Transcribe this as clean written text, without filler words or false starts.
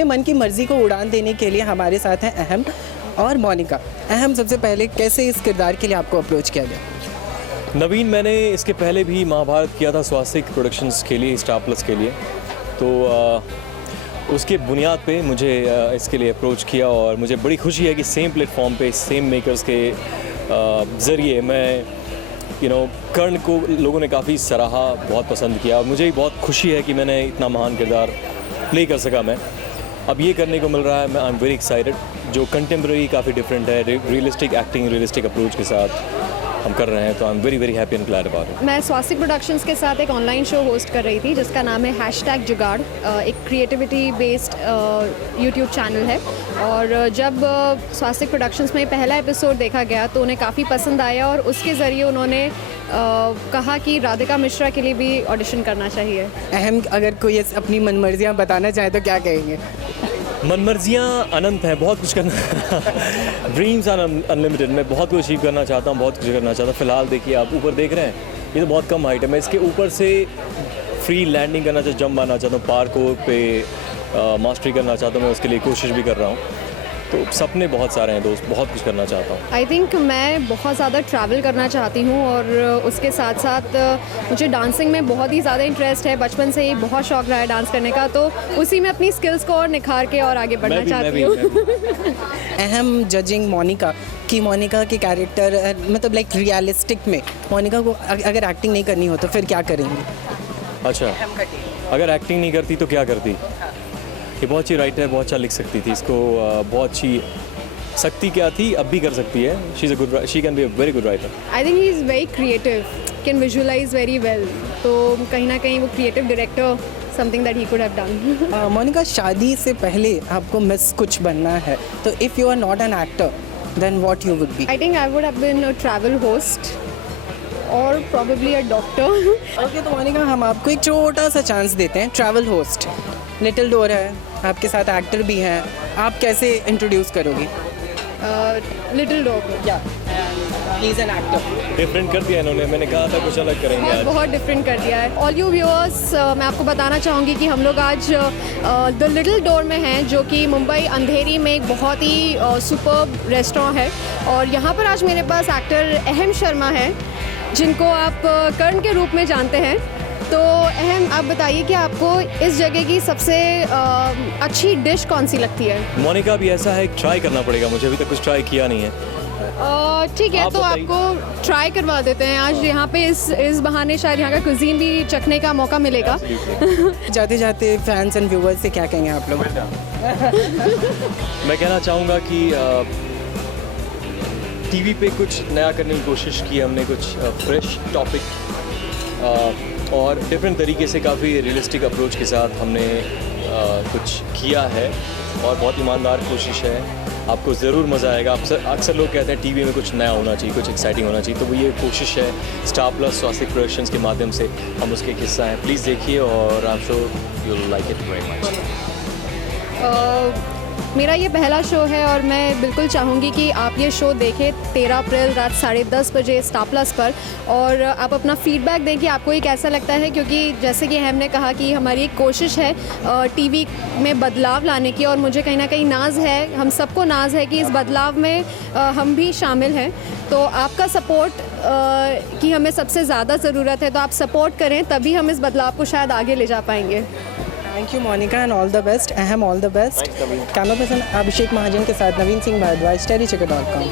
अपने मन की मर्ज़ी को उड़ान देने के लिए हमारे साथ हैं अहम और मोनिका। अहम, सबसे पहले कैसे इस किरदार के लिए आपको अप्रोच किया गया? नवीन, मैंने इसके पहले भी महाभारत किया था स्वास्तिक प्रोडक्शंस के लिए, स्टार प्लस के लिए, तो उसके बुनियाद पे मुझे इसके लिए अप्रोच किया और मुझे बड़ी खुशी है कि सेम प्लेटफॉर्म पे सेम मेकर्स के ज़रिए मैं कर्ण को लोगों ने काफ़ी सराहा, बहुत पसंद किया और मुझे भी बहुत खुशी है कि मैंने इतना महान किरदार प्ले कर सका। मैं अब ये करने को मिल रहा है, मैं आई एम वेरी एक्साइटेड। जो कंटेम्प्रेरी काफ़ी डिफरेंट है, रियलिस्टिक एक्टिंग, रियलिस्टिक अप्रोच के साथ हम कर रहे हैं, तो I am very very happy and glad about it. मैं स्वास्तिक प्रोडक्शंस के साथ एक ऑनलाइन शो होस्ट कर रही थी जिसका नाम है #जुगाड़, एक क्रिएटिविटी बेस्ड यूट्यूब चैनल है। और जब स्वास्तिक प्रोडक्शंस में पहला एपिसोड देखा गया तो उन्हें काफ़ी पसंद आया और उसके ज़रिए उन्होंने कहा कि राधिका मिश्रा के लिए भी ऑडिशन करना चाहिए। अहम, अगर कोई अपनी मनमर्जियाँ बताना चाहे तो क्या कहेंगे? मनमर्जियाँ अनंत हैं, बहुत कुछ करना ड्रीम्स आर अनलिमिटेड। मैं बहुत कुछ अचीव करना चाहता हूँ, बहुत कुछ करना चाहता हूँ। फ़िलहाल देखिए, आप ऊपर देख रहे हैं, ये तो बहुत कम हाइट है। मैं इसके ऊपर से फ्री लैंडिंग करना चाहता हूँ, जंप मारना चाहता हूँ, पार्कोर पे मास्टरी करना चाहता हूँ। मैं उसके लिए कोशिश भी कर रहा हूँ। तो सपने बहुत सारे हैं दोस्त, बहुत कुछ करना चाहता हूँ। आई थिंक मैं बहुत ज़्यादा ट्रैवल करना चाहती हूँ और उसके साथ साथ मुझे डांसिंग में बहुत ही ज़्यादा इंटरेस्ट है। बचपन से ही बहुत शौक रहा है डांस करने का, तो उसी में अपनी स्किल्स को और निखार के और आगे बढ़ना चाहती हूँ। अहम, जजिंग मोनिका कि मोनिका के कैरेक्टर मतलब लाइक रियलिस्टिक में मोनिका को अगर एक्टिंग नहीं करनी हो तो फिर क्या करेंगी? अच्छा, अगर एक्टिंग नहीं करती तो क्या करती? ये बहुत अच्छी राइटर है, बहुत अच्छा लिख सकती थी। इसको बहुत अच्छी शक्ति क्या थी, अब भी कर सकती है। She can be a very good writer. I think he is very creative, can visualize very well, तो कहीं ना कहीं वो creative director something that he could have done. Monika, शादी से पहले आपको मिस कुछ बनना है, तो if you are not an actor then what you would be? I think I would have been a travel host और प्रॉबेबली अ डॉक्टर। ओके, तो मोनिका, हम आपको एक छोटा सा चांस देते हैं। ट्रैवल होस्ट, लिटिल डोर है, आपके साथ एक्टर भी हैं, आप कैसे इंट्रोड्यूस करोगी? लिटिल डॉग या प्लीज एन एक्टर। डिफरेंट कर दिया इन्होंने, मैंने कहा था कुछ अलग करेंगे आज। बहुत डिफरेंट कर दिया है। ऑल यू व्यूअर्स, मैं आपको बताना चाहूँगी कि हम लोग आज द लिटिल डोर में हैं, जो कि मुंबई अंधेरी में एक बहुत ही सुपर्ब रेस्टोरेंट है। और यहाँ पर आज मेरे पास एक्टर अहम शर्मा है, जिनको आप कर्ण के रूप में जानते हैं। तो अहम, आप बताइए कि आपको इस जगह की सबसे अच्छी डिश कौन सी लगती है? मोनिका, भी ऐसा है, ट्राई करना पड़ेगा, मुझे अभी तक कुछ ट्राई किया नहीं है। ठीक है, आप तो बताइए। आपको ट्राई करवा देते हैं आज यहाँ पे। इस बहाने शायद यहाँ का कुजीन भी चखने का मौका मिलेगा। जाते जाते फैंस एंड व्यूवर्स से क्या कहेंगे आप लोग? मैं कहना चाहूँगा कि टीवी पे कुछ नया करने की कोशिश की हमने, कुछ फ्रेश टॉपिक और डिफरेंट तरीके से काफ़ी रियलिस्टिक अप्रोच के साथ हमने कुछ किया है और बहुत ईमानदार कोशिश है। आपको ज़रूर मज़ा आएगा। अक्सर लोग कहते हैं टीवी में कुछ नया होना चाहिए, कुछ एक्साइटिंग होना चाहिए, तो वो ये कोशिश है। स्टार प्लस स्वास्तिक प्रोडक्शंस के माध्यम से हम उसके एक हिस्सा हैं। प्लीज़ देखिए और I am sure you will like it very much. मेरा ये पहला शो है और मैं बिल्कुल चाहूँगी कि आप ये शो देखें 13 अप्रैल रात 10:30 बजे स्टार प्लस पर, और आप अपना फीडबैक दें कि आपको ये कैसा लगता है, क्योंकि जैसे कि हमने कहा कि हमारी एक कोशिश है टीवी में बदलाव लाने की, और मुझे कहीं ना कहीं नाज है, हम सबको नाज है कि इस बदलाव में हम भी शामिल हैं। तो आपका सपोर्ट की हमें सबसे ज़्यादा ज़रूरत है, तो आप सपोर्ट करें, तभी हम इस बदलाव को शायद आगे ले जा पाएंगे। Thank you Monica and all the best. Ahem, all the best. Camera person Abhishek Mahajan के साथ नवीन सिंह भारद्वाज, टेलीचेकर.com।